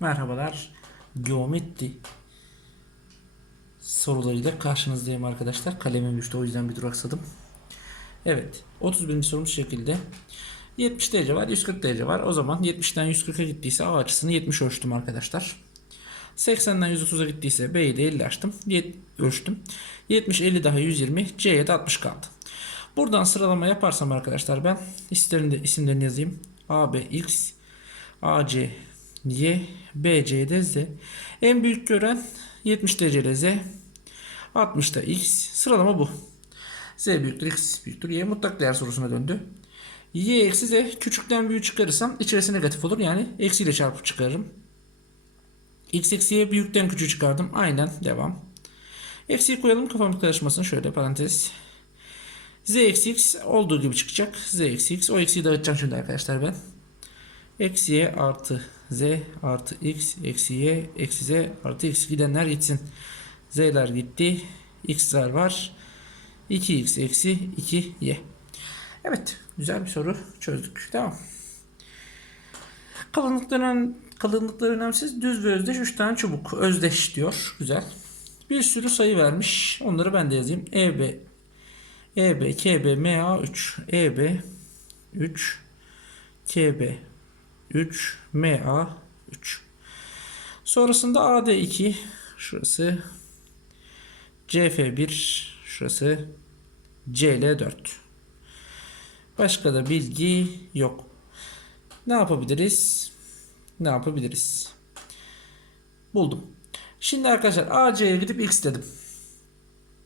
Merhabalar. Geometri sorularıyla karşınızdayım arkadaşlar. Kalemim düştü o yüzden bir duraksadım. Evet. 31. sorumuz şekilde. 70 derece var, 140 derece var. O zaman 70'ten 140'a gittiyse A açısını 70 ölçtüm arkadaşlar. 80'den 130'a gittiyse B'yi de 50 açtım. Ölçtüm. 70, 50 daha 120. C'ye de 60 kaldı. Buradan sıralama yaparsam arkadaşlar ben isimlerini, isimlerini yazayım. A, B, X, A, C, Y, B, C de Z. En büyük gören 70 dereceli Z. 60'da X. Sıralama bu. Z büyüktür, X büyüktür. Y mutlak değer sorusuna döndü. Y eksi Z küçükten büyük çıkarırsam içerisi negatif olur. Yani eksiyle çarpıp çıkarırım. X eksi Y büyükten küçüğü çıkardım. Aynen devam. Eksiyi koyalım kafam karışmasın. Şöyle parantez. Z eksi X olduğu gibi çıkacak. Z eksi X. O eksiyi dağıtacağım şimdi arkadaşlar ben. Eksi Y artı Z artı X eksi Y eksi Z artı X gidenler gitsin. Z'ler gitti. X'ler var. 2X eksi 2Y. Evet. Güzel bir soru çözdük. Tamam. Kalınlıkları, kalınlıkları önemsiz. Düz ve özdeş 3 tane çubuk. Özdeş diyor. Güzel. Bir sürü sayı vermiş. Onları ben de yazayım. EB, EB, KB, MA 3. EB 3, KB 3, MA 3. Sonrasında AD 2. Şurası. CF 1. Şurası. CL 4. Başka da bilgi yok. Ne yapabiliriz? Ne yapabiliriz? Buldum. Şimdi arkadaşlar AC'ye gidip x dedim.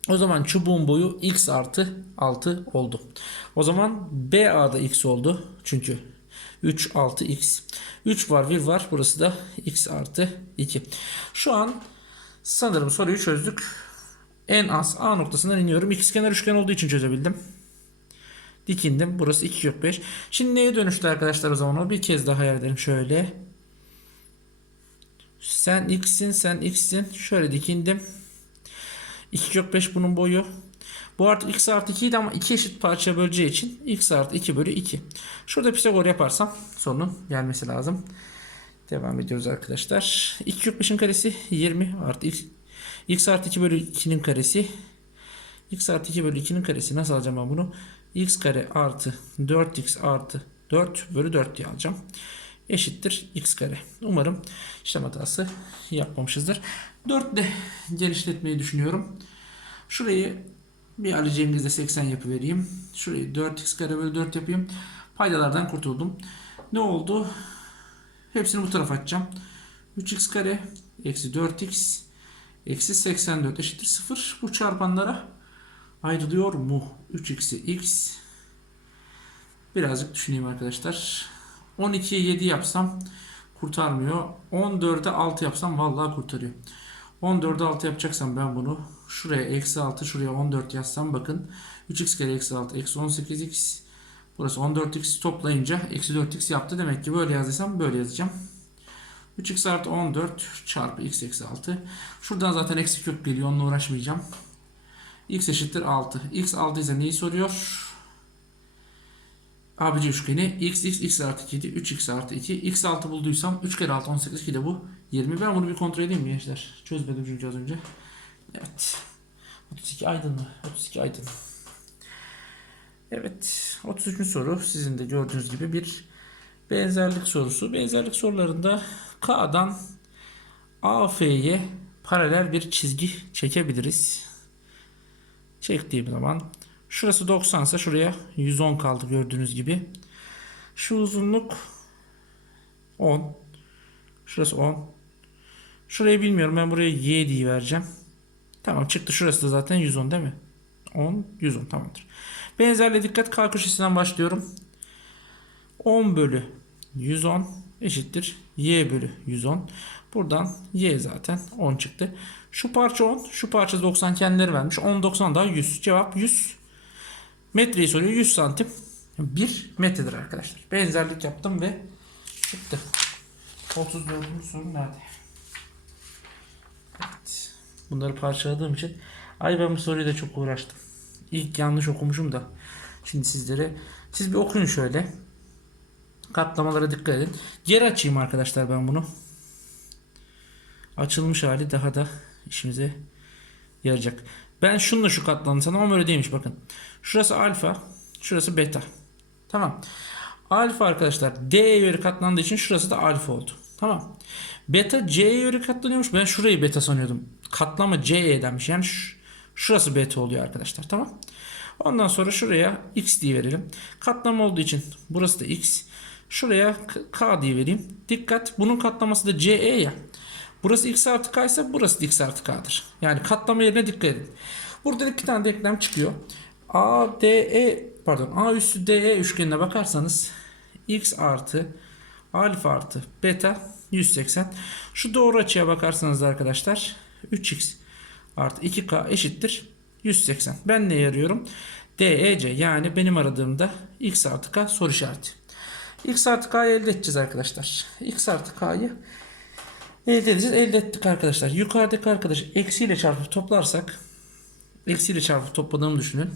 O zaman çubuğun boyu x artı 6 oldu. O zaman BA'da x oldu. Çünkü 3 6 x. 3 var 1 var. Burası da x artı 2. Şu an sanırım soruyu çözdük. En az A noktasından iniyorum. İkizkenar üçgen olduğu için çözebildim. Dikindim. Burası 2 kök 5. Şimdi neye dönüştü arkadaşlar o zaman? O bir kez daha hayal edelim şöyle. Sen x'sin sen x'sin. Şöyle dikindim. 2 kök 5 bunun boyu. Bu artık x artı 2 idi ama iki eşit parçaya böleceği için x artı 2 bölü 2. Şurada Pisagor yaparsam sonun gelmesi lazım. Devam ediyoruz arkadaşlar. 2 kök 5'in karesi 20 artı x, x artı 2 bölü 2'nin karesi. x artı 2 bölü 2'nin karesi. Nasıl alacağım ben bunu? x kare artı 4x artı 4 bölü 4 diye alacağım. Eşittir x kare. Umarım işlem hatası yapmamışızdır. 4 ile genişletmeyi düşünüyorum. Şurayı bir Ali Cengiz'de 80 yapıvereyim. Şurayı 4x kare bölü 4 yapayım. Paydalardan kurtuldum. Ne oldu? Hepsini bu tarafa atacağım. 3x kare eksi 4x eksi 84 eşittir 0. Bu çarpanlara ayrılıyor mu? 3x'i x birazcık düşüneyim arkadaşlar. 12'ye 7 yapsam kurtarmıyor. 14'e 6 yapsam vallahi kurtarıyor. 14'e 6 yapacaksam ben bunu şuraya eksi 6 şuraya 14 yazsam bakın 3x kare eksi 6 eksi 18x burası 14x toplayınca eksi 4x yaptı. Demek ki böyle yazdıysam böyle yazacağım. 3x artı 14 çarpı x eksi 6. Şuradan zaten eksi kök geliyor onunla uğraşmayacağım. x eşittir 6. x 6 ise neyi soruyor? ABC üçgeni x x x artı 2 idi. 3x artı 2. x 6 bulduysam 3 kere 6 18 2 de bu 20. Ben bunu bir kontrol edeyim mi gençler? Çözmedim çünkü az önce. Evet. 32 aydın mı? 32 aydın. Evet. 33. soru sizin de gördüğünüz gibi bir benzerlik sorusu. Benzerlik sorularında K'dan AF'ye paralel bir çizgi çekebiliriz. Çektiğim zaman Şurası 90 ise şuraya 110 kaldı gördüğünüz gibi. Şu uzunluk 10. Şurası 10. Şurayı bilmiyorum ben buraya y diye vereceğim. Tamam çıktı şurası da zaten 110 değil mi? 10 110 tamamdır. Benzerle dikkat K köşesinden başlıyorum. 10 bölü 110 eşittir y bölü 110. Buradan y zaten 10 çıktı. Şu parça 10, şu parça 90 kendileri vermiş. 10 90 daha 100. Cevap 100. Metreyi soruyor 100 santim. 1 metredir arkadaşlar. Benzerlik yaptım ve çıktı. 34. soru nerede? Evet. Bunları parçaladığım için ay ben bu soruyu da çok uğraştım. İlk yanlış okumuşum da. Şimdi sizlere siz bir okuyun şöyle. Katlamalara dikkat edin. Geri açayım arkadaşlar ben bunu. Açılmış hali daha da işimize yarayacak. Ben şununla şu katlandı sandım ama öyle değilmiş bakın. Şurası alfa, şurası beta. Tamam. Alfa arkadaşlar D'ye göre katlandığı için şurası da alfa oldu. Tamam. Beta C'ye göre katlanıyormuş. Ben şurayı beta sanıyordum. Katlama C'ye'denmiş. Yani şu- şurası beta oluyor arkadaşlar. Tamam. Ondan sonra şuraya x diye verelim. Katlama olduğu için burası da x. Şuraya k- k diye vereyim. Dikkat bunun katlaması da CE ya. Burası x artı k ise burası da x artı k'dır. Yani katlama yerine dikkat edin. Burada iki tane denklem çıkıyor. ADE pardon A üstü DE üçgenine bakarsanız x artı alfa artı beta 180. Şu doğru açıya bakarsanız arkadaşlar 3x artı 2k eşittir 180. Ben ne arıyorum? DEC yani benim aradığımda x artı k soru işareti. x artı k'yı elde edeceğiz arkadaşlar. x artı k'yı elde edeceğiz. Elde ettik arkadaşlar. Yukarıdaki arkadaş eksiyle çarpıp toplarsak eksiyle çarpıp topladığımı düşünün.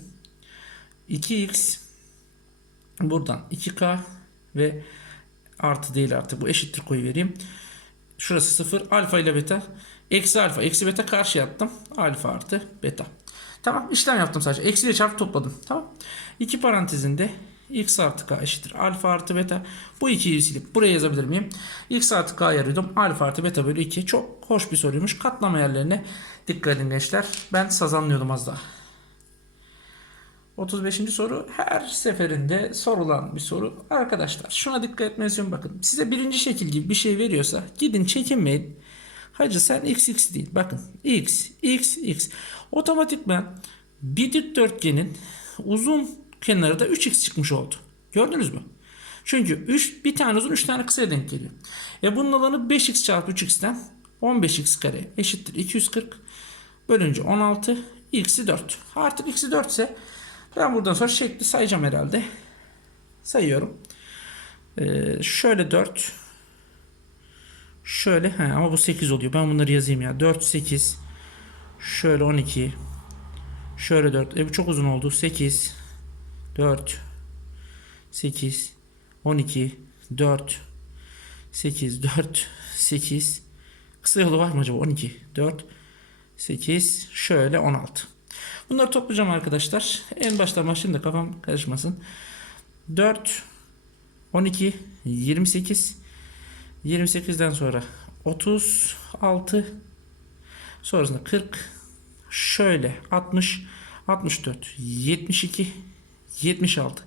2x buradan 2k ve artı değil artı bu eşittir koyu vereyim. Şurası 0 alfa ile beta eksi alfa eksi beta karşıya attım. Alfa artı beta. Tamam işlem yaptım sadece. Eksiyle çarpıp topladım. Tamam. İki parantezinde x artı k eşittir. Alfa artı beta. Bu ikiyi silip buraya yazabilir miyim? x artı k arıyordum. Alfa artı beta bölü 2. Çok hoş bir soruymuş. Katlama yerlerine dikkat edin gençler. Ben sazanlıyordum az daha. 35. soru her seferinde sorulan bir soru. Arkadaşlar şuna dikkat etmenizi bakın. Size birinci şekil gibi bir şey veriyorsa gidin çekinmeyin. Hacı sen x x değil. Bakın x x x. Otomatikman bir dikdörtgenin uzun kenarı da 3x çıkmış oldu. Gördünüz mü? Çünkü 3 bir tane uzun 3 tane kısaya denk geliyor. E bunun alanı 5x çarpı 3x'ten 15x kare eşittir 240 bölünce 16 x'i 4. Artık x'i 4 ise ben buradan sonra şekli sayacağım herhalde. Sayıyorum. Ee, şöyle 4 Şöyle he, ama bu 8 oluyor. Ben bunları yazayım ya. 4 8 şöyle 12 şöyle 4. E bu çok uzun oldu. 8 4 8 12 4 8 4 8 kısa yolu var mı acaba? 12 4 8 şöyle 16 bunları toplayacağım arkadaşlar. En baştan başlayayım da kafam karışmasın. 4 12 28 28'den sonra 36 sonrasında 40 şöyle 60 64 72 76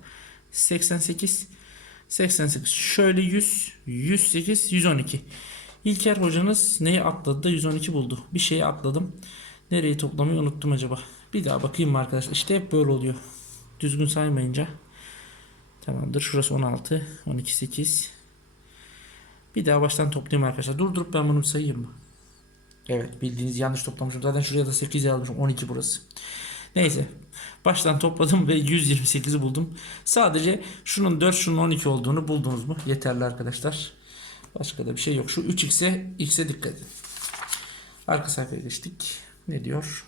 88 88 şöyle 100 108 112 İlker hocanız neyi atladı da 112 buldu. Bir şeyi atladım. Nereyi toplamayı unuttum acaba. Bir daha bakayım arkadaşlar. İşte hep böyle oluyor. Düzgün saymayınca. Tamamdır. Şurası 16. 12 8. Bir daha baştan toplayayım arkadaşlar. Durdurup ben bunu sayayım mı? Evet bildiğiniz yanlış toplamışım. Zaten şuraya da 8 yazmışım. 12 burası. Neyse. Baştan topladım ve 128'i buldum. Sadece şunun 4 şunun 12 olduğunu buldunuz mu? Yeterli arkadaşlar. Başka da bir şey yok. Şu 3x'e x'e dikkat edin. Arka sayfaya geçtik. Ne diyor?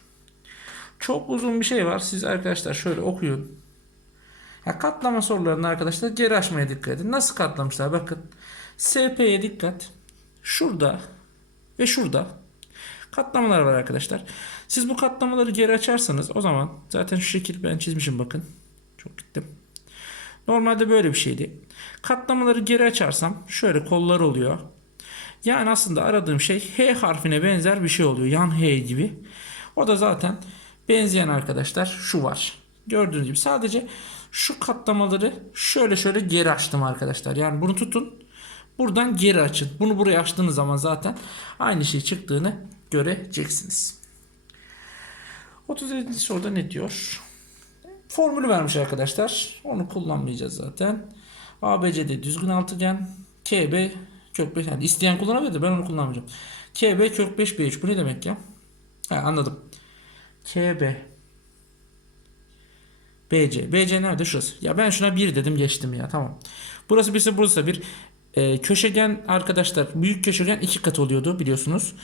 Çok uzun bir şey var. Siz arkadaşlar şöyle okuyun. Ya katlama sorularını arkadaşlar geri açmaya dikkat edin. Nasıl katlamışlar? Bakın. SP'ye dikkat. Şurada ve şurada katlamalar var arkadaşlar. Siz bu katlamaları geri açarsanız o zaman zaten şu şekil ben çizmişim bakın. Çok gittim. Normalde böyle bir şeydi. Katlamaları geri açarsam şöyle kollar oluyor. Yani aslında aradığım şey H harfine benzer bir şey oluyor. Yan H gibi. O da zaten benzeyen arkadaşlar şu var. Gördüğünüz gibi sadece şu katlamaları şöyle şöyle geri açtım arkadaşlar. Yani bunu tutun. Buradan geri açın. Bunu buraya açtığınız zaman zaten aynı şey çıktığını göreceksiniz. 37. soruda ne diyor? Formülü vermiş arkadaşlar. Onu kullanmayacağız zaten. ABCD düzgün altıgen. KB kök 5. Yani isteyen kullanabilir ben onu kullanmayacağım. KB kök 5 B3. Bu ne demek ya? Ha, anladım. KB BC. BC nerede? Şurası. Ya ben şuna 1 dedim geçtim ya. Tamam. Burası 1 ise burası 1. Ee, köşegen arkadaşlar büyük köşegen 2 kat oluyordu biliyorsunuz.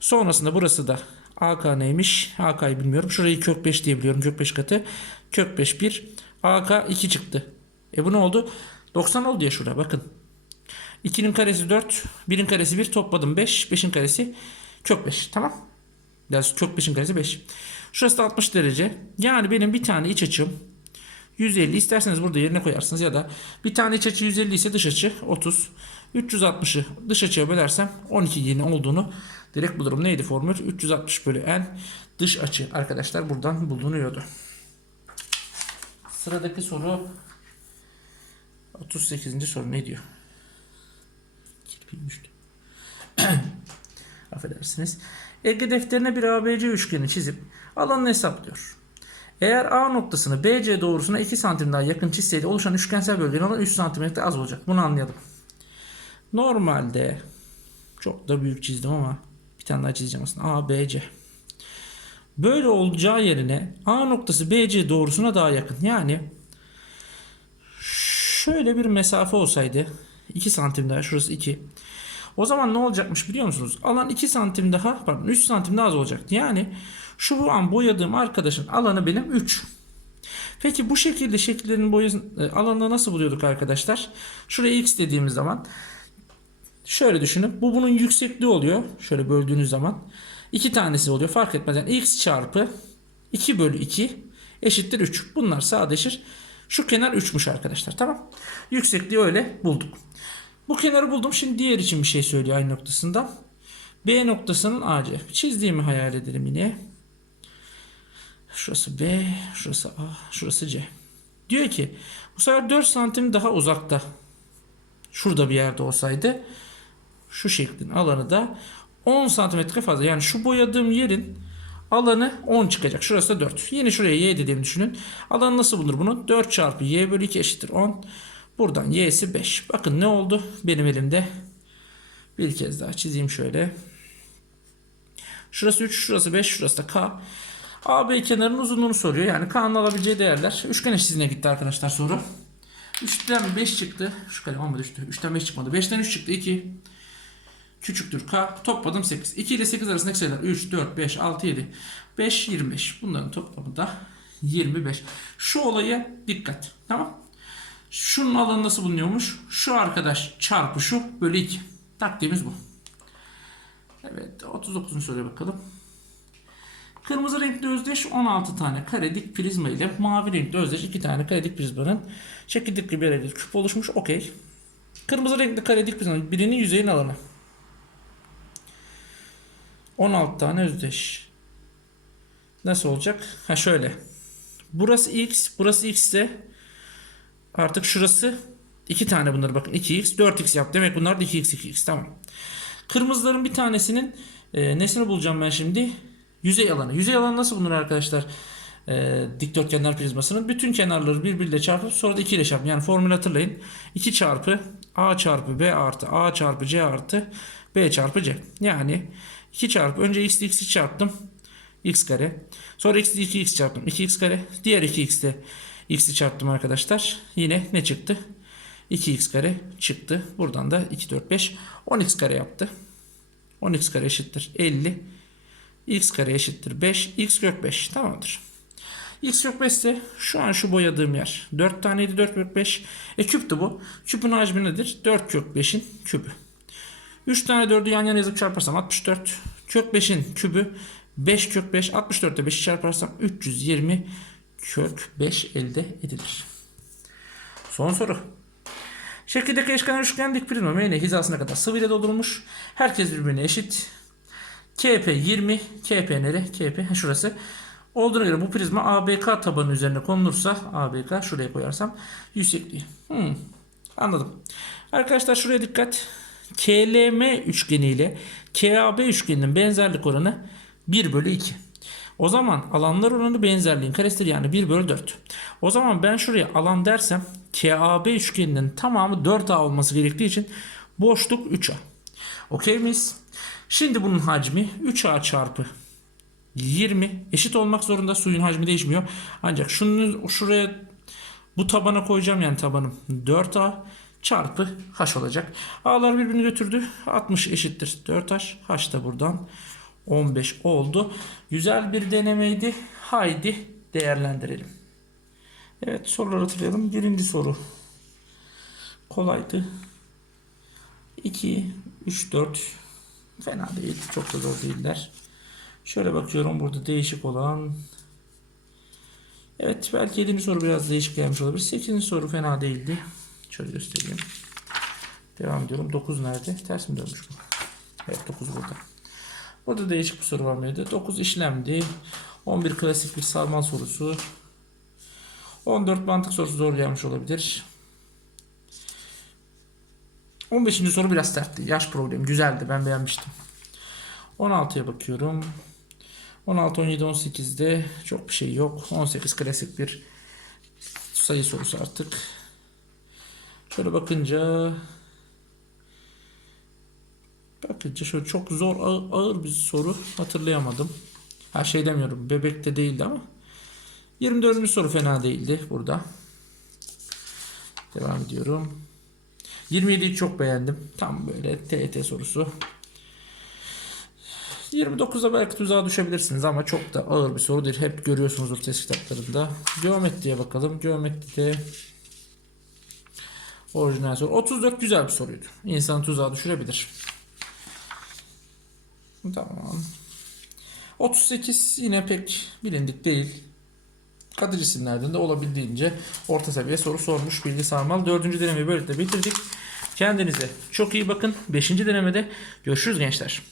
Sonrasında burası da AK neymiş? AK'yı bilmiyorum. Şurayı kök 5 diye biliyorum. Kök 5 katı. Kök 5 1. AK 2 çıktı. E bu ne oldu? 90 oldu ya şurada bakın. 2'nin karesi 4. 1'in karesi 1 topladım 5. 5'in karesi Kök 5 tamam. Yani kök 5'in karesi 5. Şurası da 60 derece. Yani benim bir tane iç açım 150 isterseniz burada yerine koyarsınız ya da bir tane iç açı 150 ise dış açı 30. 360'ı dış açıya bölersem 12 yine olduğunu direkt bulurum. Neydi formül? 360 bölü n dış açı arkadaşlar buradan bulunuyordu. Sıradaki soru 38. soru ne diyor? Kirpiğim düştü. Affedersiniz. Ege defterine bir ABC üçgeni çizip alanını hesaplıyor. Eğer A noktasını BC doğrusuna 2 santim daha yakın çizseydi oluşan üçgensel bölgenin alanı 3 santimetre az olacak. Bunu anlayalım. Normalde çok da büyük çizdim ama tane daha çizeceğim aslında. A, BC. Böyle olacağı yerine A noktası BC doğrusuna daha yakın. Yani şöyle bir mesafe olsaydı 2 santim daha şurası 2. O zaman ne olacakmış biliyor musunuz? Alan 2 santim daha pardon 3 santim daha az olacak. Yani şu an boyadığım arkadaşın alanı benim 3. Peki bu şekilde şekillerin boyu e, alanını nasıl buluyorduk arkadaşlar? Şuraya x dediğimiz zaman şöyle düşünün. Bu bunun yüksekliği oluyor. Şöyle böldüğünüz zaman. iki tanesi oluyor. Fark etmez. Yani x çarpı 2 bölü 2 eşittir 3. Bunlar sadeleşir. Şu kenar 3'müş arkadaşlar. Tamam. Yüksekliği öyle bulduk. Bu kenarı buldum. Şimdi diğer için bir şey söylüyor aynı noktasında. B noktasının AC. Çizdiğimi hayal edelim yine. Şurası B, şurası A, şurası C. Diyor ki bu sefer 4 santim daha uzakta. Şurada bir yerde olsaydı şu şeklin alanı da 10 santimetre fazla. Yani şu boyadığım yerin alanı 10 çıkacak. Şurası da 4. Yine şuraya y dediğimi düşünün. Alanı nasıl bulunur bunun? 4 çarpı y bölü 2 eşittir 10. Buradan y'si 5. Bakın ne oldu? Benim elimde bir kez daha çizeyim şöyle. Şurası 3, şurası 5, şurası da k. AB kenarının uzunluğunu soruyor. Yani K'nın alabileceği değerler. Üçgen eşitliğine gitti arkadaşlar soru. 3'ten 5 çıktı. Şu kalem düştü. 3'ten 5 çıkmadı. 5'ten 3 çıktı. 2. Küçüktür K. Topladım 8. 2 ile 8 arasındaki sayılar 3, 4, 5, 6, 7. 5, 25. Bunların toplamı da 25. Şu olaya dikkat. Tamam. Şunun alanı nasıl bulunuyormuş? Şu arkadaş çarpı şu bölü 2. Taktiğimiz bu. Evet 39. soruya bakalım. Kırmızı renkli özdeş 16 tane kare dik prizma ile mavi renkli özdeş 2 tane kare dik prizmanın çekirdekli bir küp oluşmuş. Okey. Kırmızı renkli kare dik prizmanın birinin yüzeyin alanı. 16 tane özdeş. Nasıl olacak? Ha şöyle. Burası x, burası x ise artık şurası 2 tane bunları bakın 2x 4x yap. Demek bunlar da 2x 2x tamam. Kırmızıların bir tanesinin e, nesini bulacağım ben şimdi? Yüzey alanı. Yüzey alanı nasıl bulunur arkadaşlar? E, dikdörtgenler prizmasının bütün kenarları birbiriyle çarpıp sonra da 2 ile çarpın. Yani formülü hatırlayın. 2 çarpı a çarpı b artı a çarpı c artı b çarpı c. Yani 2 çarpı önce x x'i çarptım. x kare. Sonra x 2x çarptım. 2x kare. Diğer 2x de x'i çarptım arkadaşlar. Yine ne çıktı? 2x kare çıktı. Buradan da 2 4 5 10x kare yaptı. 10x kare eşittir 50 x kare eşittir 5 x kök 5 tamamdır. x kök 5 ise şu an şu boyadığım yer 4 taneydi 4 kök 5 e küptü bu. Küpün hacmi nedir? 4 kök 5'in kübü. 3 tane 4'ü yan yana yazıp çarparsam 64 kök 5'in kübü 5 kök 5 64 ile 5'i çarparsam 320 kök 5 elde edilir. Son soru. Şekildeki eşkenar üçgen dik prizma M hizasına kadar sıvı ile doldurulmuş. Herkes birbirine eşit. KP 20, KP nere? KP şurası. Olduğuna göre bu prizma ABK tabanı üzerine konulursa ABK şuraya koyarsam yüksekliği. Hmm, anladım. Arkadaşlar şuraya dikkat. KLM üçgeni ile KAB üçgeninin benzerlik oranı 1 bölü 2. O zaman alanlar oranı benzerliğin karesidir yani 1 bölü 4. O zaman ben şuraya alan dersem KAB üçgeninin tamamı 4A olması gerektiği için boşluk 3A. Okey miyiz? Şimdi bunun hacmi 3A çarpı 20 eşit olmak zorunda suyun hacmi değişmiyor. Ancak şunu şuraya bu tabana koyacağım yani tabanım 4A çarpı H olacak. A'lar birbirini götürdü. 60 eşittir 4H. H da buradan 15 oldu. Güzel bir denemeydi. Haydi değerlendirelim. Evet soruları hatırlayalım. Birinci soru. Kolaydı. 2, 3, 4, Fena değil. Çok da zor değiller. Şöyle bakıyorum burada değişik olan Evet belki 7. soru biraz değişik gelmiş olabilir. 8. soru fena değildi. Şöyle göstereyim. Devam ediyorum. 9 nerede? Ters mi dönmüş bu? Evet 9 burada. Burada değişik bir soru var mıydı? 9 işlemdi. 11 klasik bir sarmal sorusu. 14 mantık sorusu zor gelmiş olabilir. 15. soru biraz sertti. Yaş problemi. Güzeldi. Ben beğenmiştim. 16'ya bakıyorum. 16, 17, 18'de çok bir şey yok. 18 klasik bir sayı sorusu artık. Şöyle bakınca bakınca şöyle çok zor ağır, bir soru hatırlayamadım. Her şey demiyorum. Bebekte değildi ama 24. soru fena değildi burada. Devam ediyorum. 27'yi çok beğendim. Tam böyle TET sorusu. 29'a belki tuzağa düşebilirsiniz ama çok da ağır bir soru değil. Hep görüyorsunuzdur test kitaplarında. Geometriye bakalım. Geometride orijinal soru. 34 güzel bir soruydu. İnsanı tuzağa düşürebilir. Tamam. 38 yine pek bilindik değil. Kadir isimlerden de olabildiğince orta seviye soru sormuş Bilgi Sarmal. Dördüncü denemeyi böylelikle bitirdik. Kendinize çok iyi bakın. Beşinci denemede görüşürüz gençler.